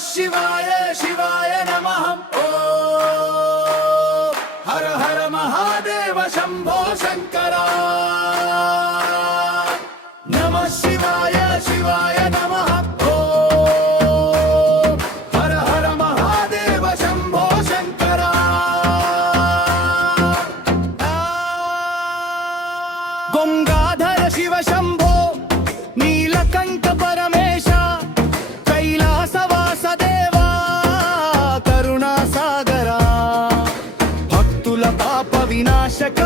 शिवाय शिवाय नमः। ॐ हर हर महादेव शंभो शंकरा। नमः शिवाय शिवाय नमः। ॐ हर हर महादेव शंभो शंकरा। गंगाधर शिव शंभो नीलकंठ परमेश कैलासवास देवा करुणा सागरा। भक्तुल पाप विनाशक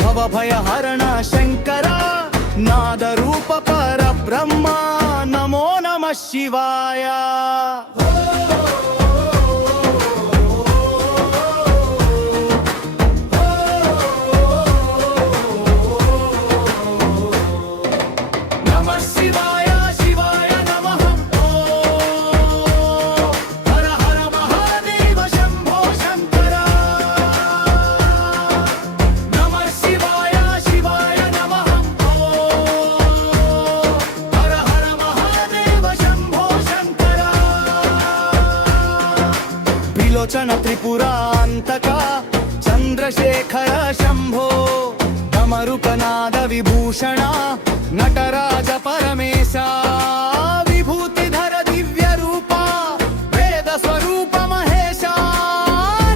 भवभयहरण शंकरा। नाद रूप पर ब्रह्मा नमो नमः शिवाय। नमः शिवाय शिवाय नमः। ॐ हर हर महादेव शंभो शंकरा। नमः शिवाय शिवाय नमः। ॐ हर हर महादेव शंभो शंकरा। विलोचन त्रिपुरान्तका चंद्रशेखर शंभो। डमरुकनाद विभूषण नटराज परमेश। विभूतिधर दिव्य रूपा वेद स्वरूप महेश।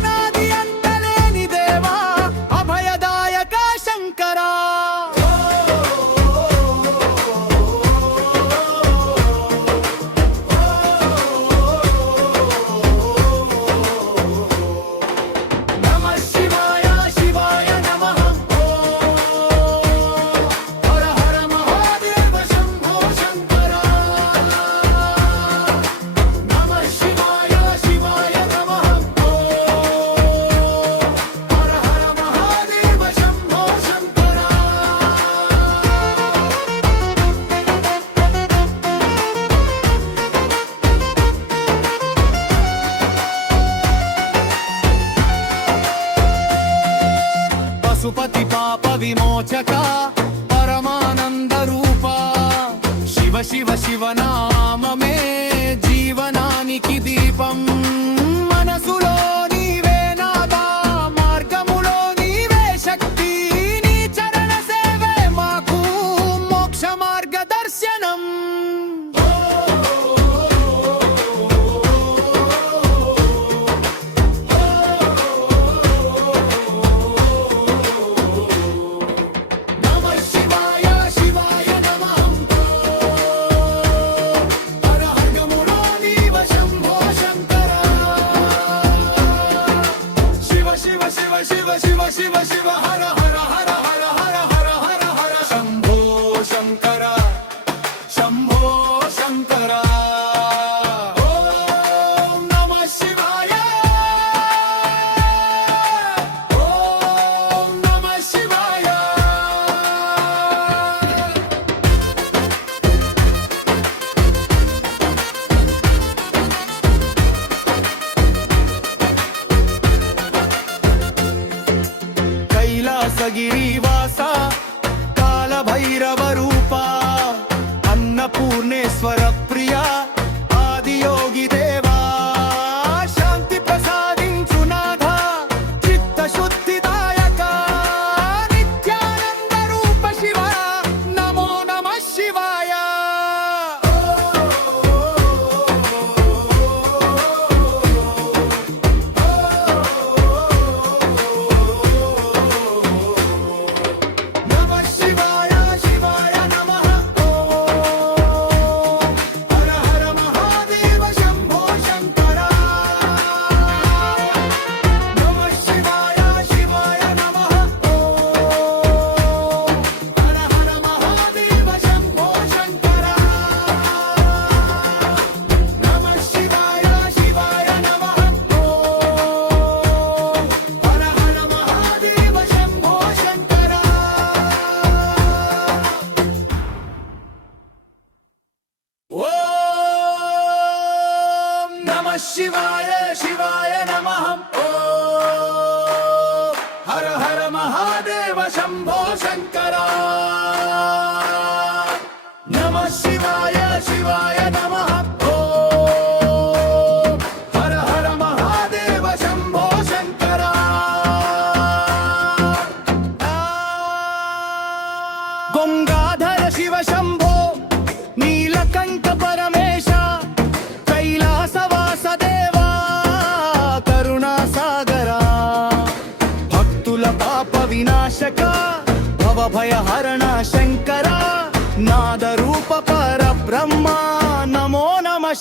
नादि अंतलेनि देवा अभयदायक शंकरा। नमः शिवाय शिवाय नमः। हर हर महादेव शंभो शंकरा। नमः शिवाय शिवाय नमः। हर हर महादेव शंभो शंकरा। पशुपति पाप विमोचक परमानंद रूपा। शिव शिव शिव नाम में जीवनानिकी दीपं। मनसुलो नीवे नादा మార్గములో నీవే శక్తి। నీ చరణ సేవే మాకు మోక్ష మార్గదర్శనం। नमः शिवाय शिवाय नमः। हर हर मुरारीव शंभो शंकरा। शिव शिव शिव शिव शिव शिव शिव हर हर हर हर हर हर हर हर शंभो शंकरा शंभो शंकरा। ओम नमः शिवाय। ओम नमः शिवाय। कैलासगिरिवास कालभैरव रूपा। अन्नपूर्णेश्वर प्रिया आदियोगी देवा। शांति प्रसादिंचु नाथा चित्तशुद्धिदायक। नित्यानंद रूप शिव नमो नमः शिवाय। नमः शिवाय शिवाय नमः। हर हर महादेव शंभो शंकरा। नमः शिवाय शिवाय नमः। हर हर महादेव शंभो शंकरा। नमः शिवाय शिवाय नमः। हर हर महादेव शंभो शंकरा। ओम नमः शिवाय शिवाय नमः। ओम हर हर महादेव शंभो शंकरा। नमः शिवाय शिवाय नमः। ओम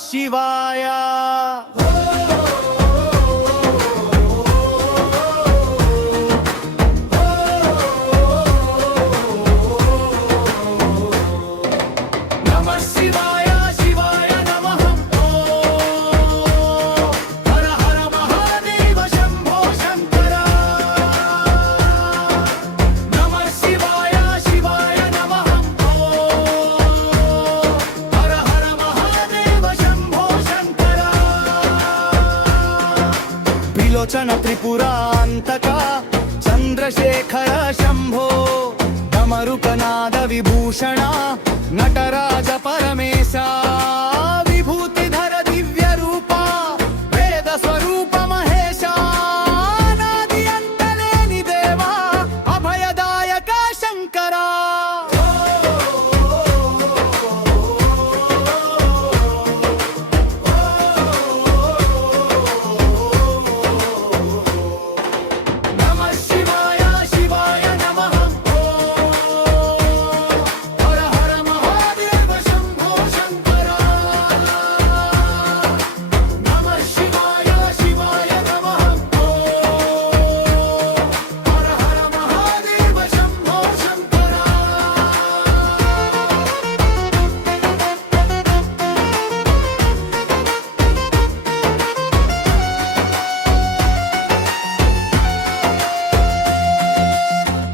శివాయ. విలోచన త్రిపురాంతక చంద్రశేఖర శంభో డమరుకనాద విభూషణ నటరాజ పరమేశ విభూతిధర దివ్య రూప వేద స్వరూప మహేశ నాది అంతలేని దేవా అభయదాయక శంకరా.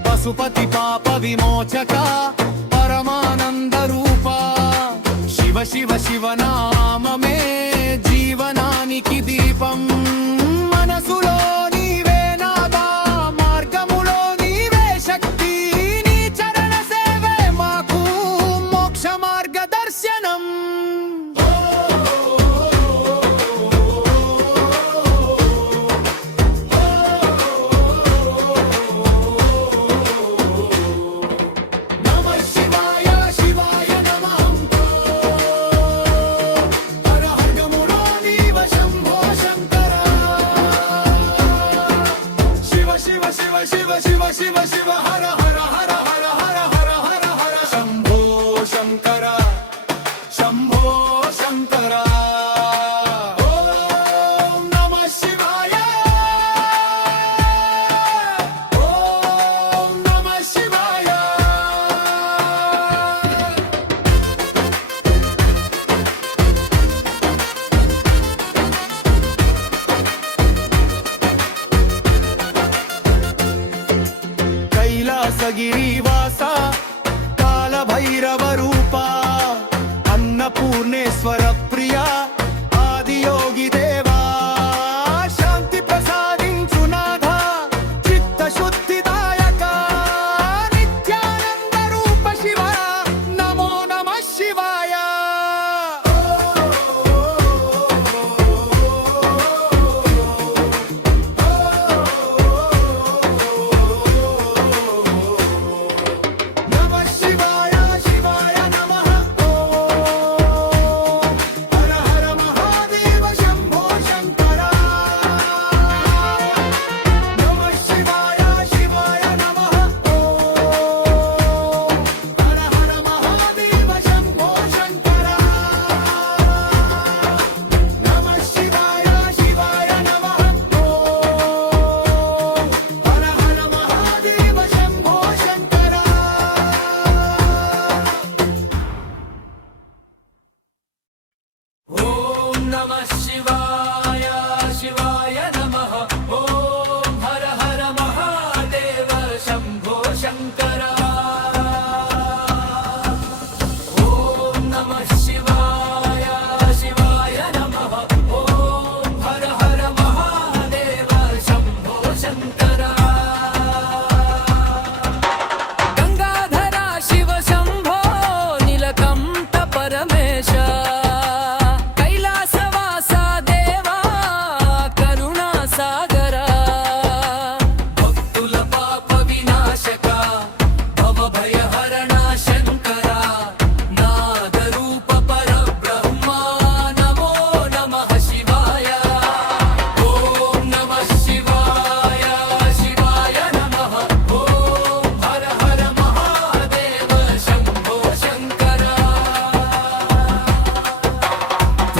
పశుపతి పాప విమోచక పరమానంద రూప శివ శివ శివనామమే జీవనానికి దీపం. మనసులో నీవే నాదా మార్గములో నీవే శక్తి నీ చరణ సేవే మాకు మోక్ష మార్గదర్శనం. శివ శివ శివ శివ హర హర హర హర హర హర హర హర శంభో శంకర శంభో శంకర. ఓం నమః శివాయ ఓం నమః శివాయ. కైలాసగిరివాస కాలభైరవ రూప అన్నపూర్ణేశ్వర ప్రియ ఆదియోగి దేవా శాంతి ప్రసాదించు నాథ చిత్తశుద్ధిదాయక నిత్యానంద రూప శివ నమో నమః శివాయ. నమః శివాయ శివాయ నమః. ఓం హర హర మహాదేవ శంభో శంకర. ఓం నమః శివాయ శివాయ నమః. ఓం హర హర మహాదేవ శంభో శంకర. గంగాధర శివ శంభో నీలకంఠ పరమేశ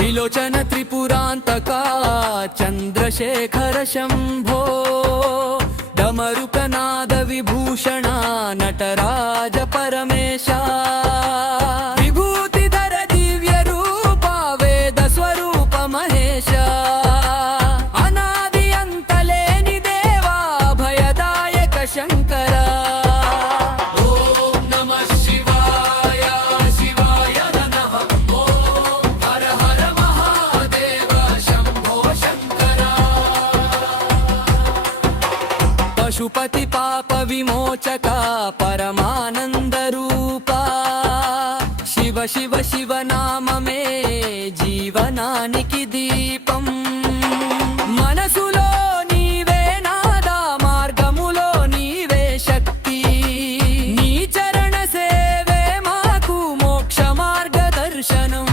त्रिलोचन त्रिपुरान्तका चन्द्रशेखर शम्भो डमरुकनाद विभूषणा नटराज परमेशा विभूतिधर दिव्य रूपा वेद स्वरूप महेशा अनादि अंतलेनि देवा भयदायक शंकरा पशुपति पाप विमोचका परमानंद रूपा शिव शिव शिव नाम में जीवनानिकी दीपम मनसुलो नीवे नादा मार्गमुलो नीवे शक्ति नी चरण सेवे माकु मोक्ष मार्गदर्शनम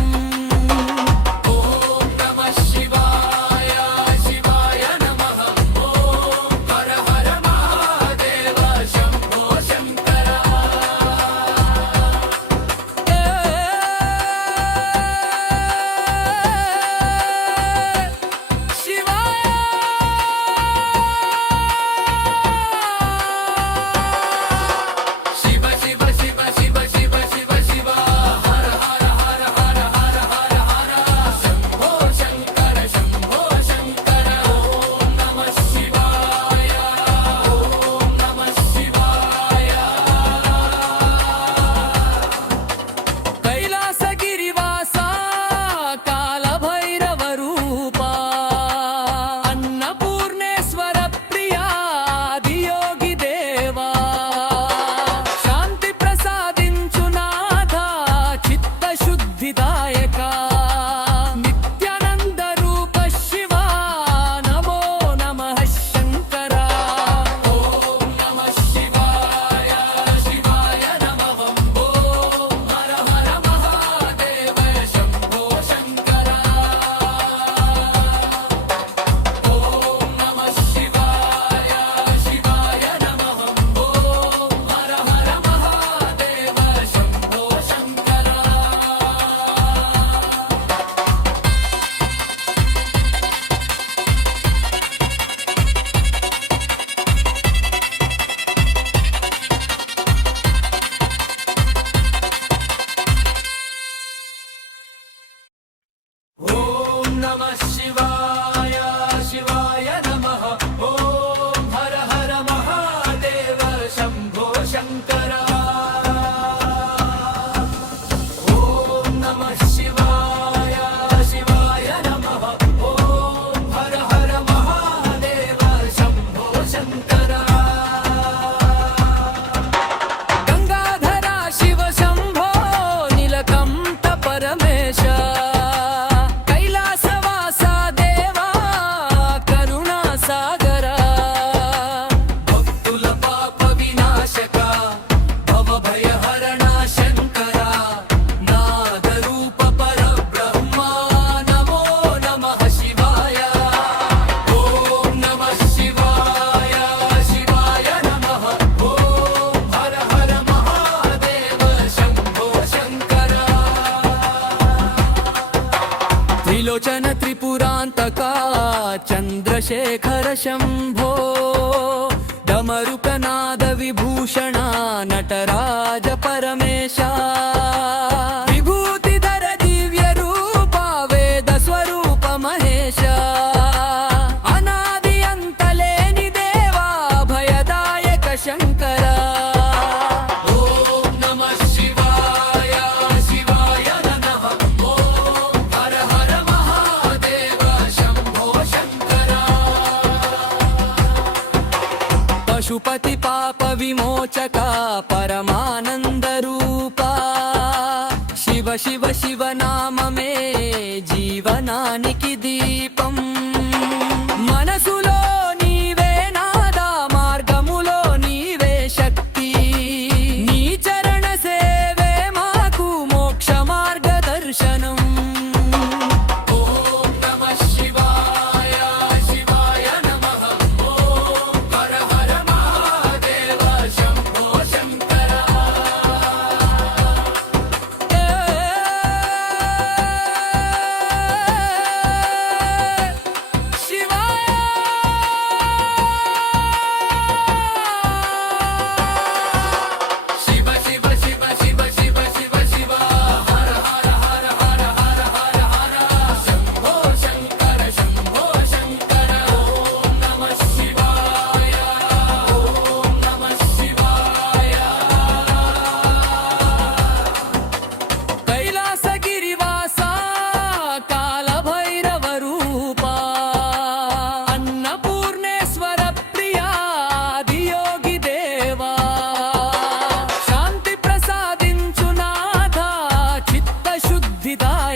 त्रिलोचन त्रिपुरान्तका चन्द्रशेखर शम्भो डमरुकनाद विभूषणा नटराज परमेशा विभूतिधर दिव्य रूपा वेद स्वरूप महेशा अनादि अंतलेनि देवा भयदायक शंकरा पशुपति पाप विमोचका परमानंद रूपा शिव शिव शिव नाम में जीवनानिकी दीपम मनसुलो नीवे नादा मार्गमुलो नीवे शक्ति नी चरण सेवे माकु मोक्ष मार्गदर्शनम सिद्धिदायक